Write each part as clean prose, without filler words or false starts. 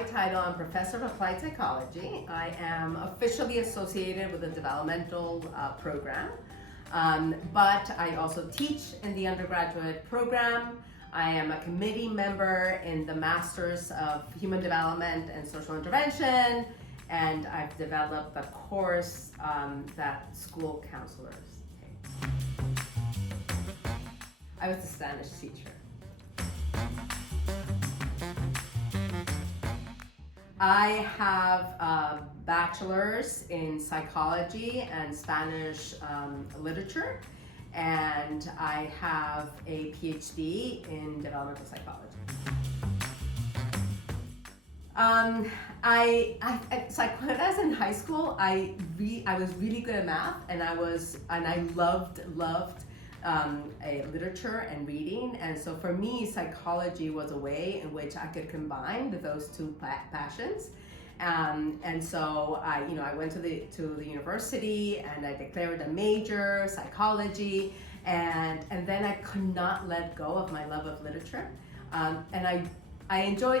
my title, I'm Professor of Applied Psychology. I am officially associated with the developmental program, but I also teach in the undergraduate program. I am a committee member in the Masters of Human Development and Social Intervention, and I've developed a course that school counselors take. I was a Spanish teacher. I have a bachelor's in psychology and Spanish literature, and I have a PhD in developmental psychology. When I was in high school, I was really good at math, and I loved literature and reading, and so for me, psychology was a way in which I could combine those two passions. And so I went to the university, and I declared a major, psychology, and then I could not let go of my love of literature. And I enjoy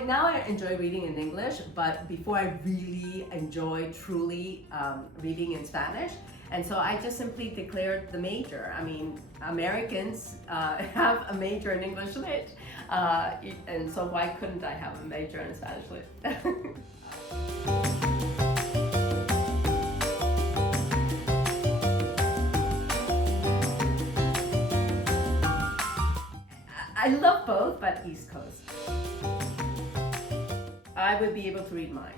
reading in English, but before I really enjoy truly reading in Spanish. And so I just simply declared the major. I mean, Americans have a major in English Lit, and so why couldn't I have a major in Spanish Lit? I love both, but East Coast. I would be able to read minds.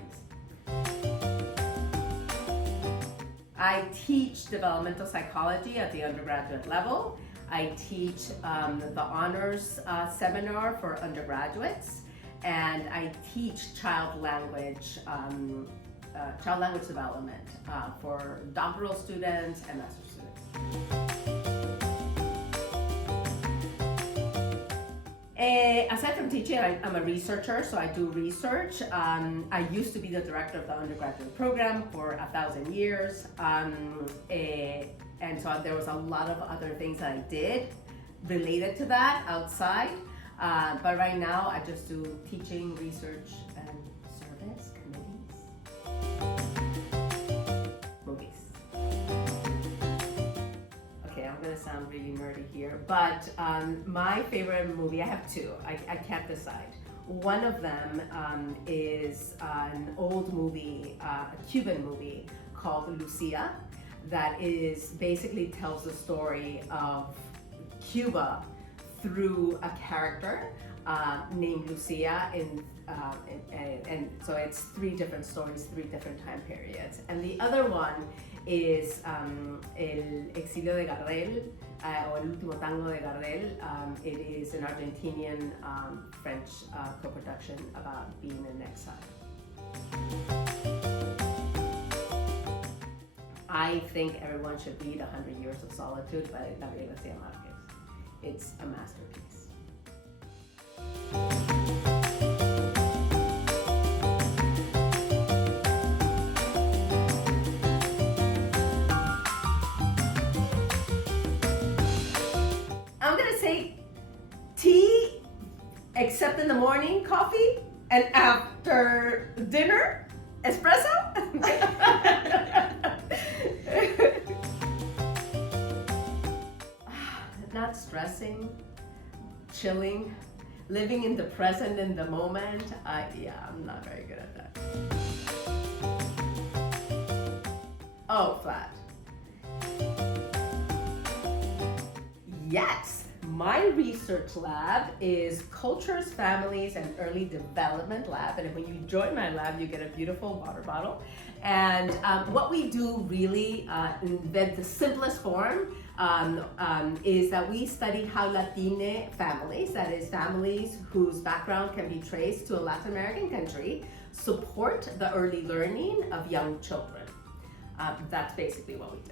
I teach developmental psychology at the undergraduate level. I teach the honors seminar for undergraduates, and I teach child language development for doctoral students and master's students. Aside from teaching, I'm a researcher, so I do research. I used to be the director of the undergraduate program for 1,000 years. And so there was a lot of other things that I did related to that outside. But right now, I just do teaching, research, and service committees. Movies. Okay, I'm gonna sound really nerdy here, but my favorite movie, I have two. I can't decide. One of them is an old movie, a Cuban movie called Lucia, that is basically tells the story of Cuba through a character named Lucia, and so it's three different stories, three different time periods. And the other one is El Exilio de Gardel, or El Último Tango de Gardel. It is an Argentinian French co-production about being in exile. I think everyone should read 100 Years of Solitude by Gabriel Garcia Marquez. It's a masterpiece. I'm gonna say tea, except in the morning, coffee, and after dinner, espresso. Not stressing, chilling, living in the present, in the moment. I'm not very good at that. Oh, flat. Yes, my research lab is Cultures, Families, and Early Development Lab. And when you join my lab, you get a beautiful water bottle. And what we do really, in the simplest form, is that we study how Latine families, that is families whose background can be traced to a Latin American country, support the early learning of young children. That's basically what we do.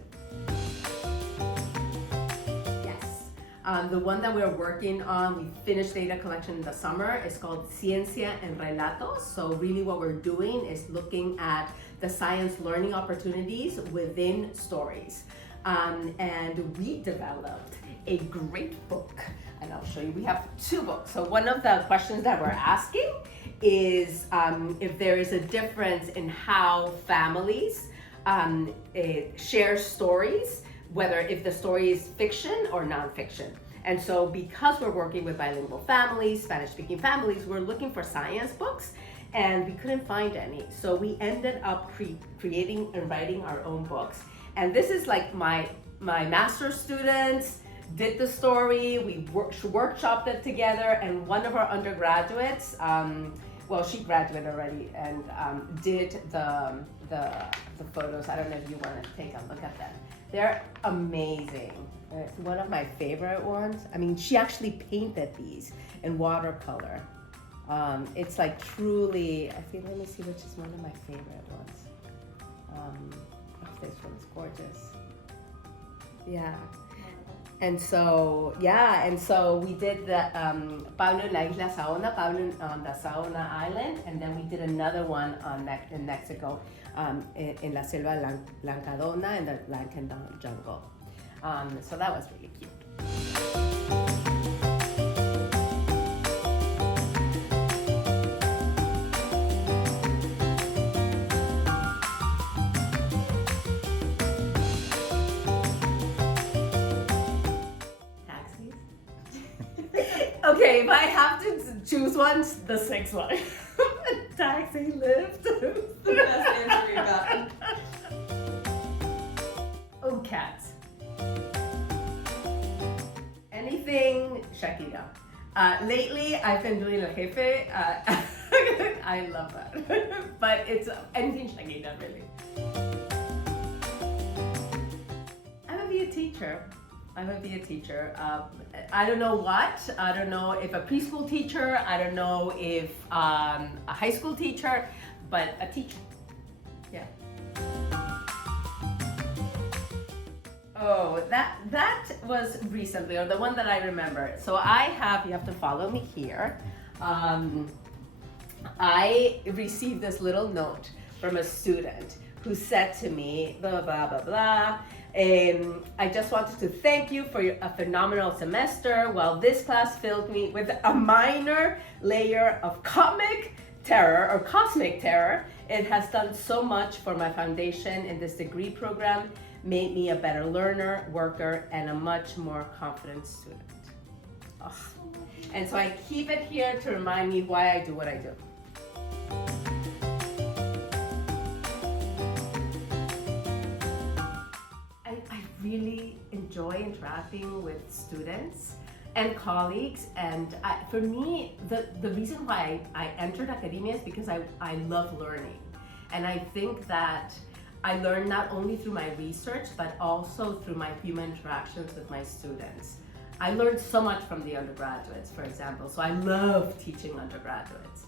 The one that we're working on, we finished data collection in the summer, is called Ciencia en Relatos. So really what we're doing is looking at the science learning opportunities within stories. And we developed a great book, and I'll show you. We have two books. So one of the questions that we're asking is if there is a difference in how families share stories, whether if the story is fiction or nonfiction. And so because we're working with bilingual families, Spanish-speaking families, we're looking for science books, and we couldn't find any. So we ended up creating and writing our own books. And this is like my master's students did the story, we workshopped it together, and one of our undergraduates, well, she graduated already, and did the photos. I don't know if you want to take a look at them. They're amazing. It's one of my favorite ones. I mean, she actually painted these in watercolor. It's like truly, I think, let me see which is one of my favorite ones. This one's gorgeous. Yeah. And so, we did the Pablo en la Isla Saona, Pablo on the Saona Island, and then we did another one in Mexico, in La Selva Lancadona in the Lankan jungle. So that was really cute. Okay, if I have to choose one, the sixth one. Taxi, Lyft. The best answer we've gotten. Oh, cats. Anything Shakira. Lately, I've been doing El Jefe. I love that. But it's anything Shakira, really. I'm gonna be a teacher. I don't know what. I don't know if a preschool teacher. I don't know if a high school teacher, but a teacher. Yeah. Oh, that was recently, or the one that I remember. So you have to follow me here. I received this little note from a student who said to me, blah, blah, blah, blah. I just wanted to thank you for a phenomenal semester. While this class filled me with a minor layer of cosmic terror, it has done so much for my foundation in this degree program, made me a better learner, worker, and a much more confident student. Oh. And so I keep it here to remind me why I do what I do. I really enjoy interacting with students and colleagues, and for me, the reason why I entered academia is because I love learning. And I think that I learn not only through my research, but also through my human interactions with my students. I learned so much from the undergraduates, for example, so I love teaching undergraduates.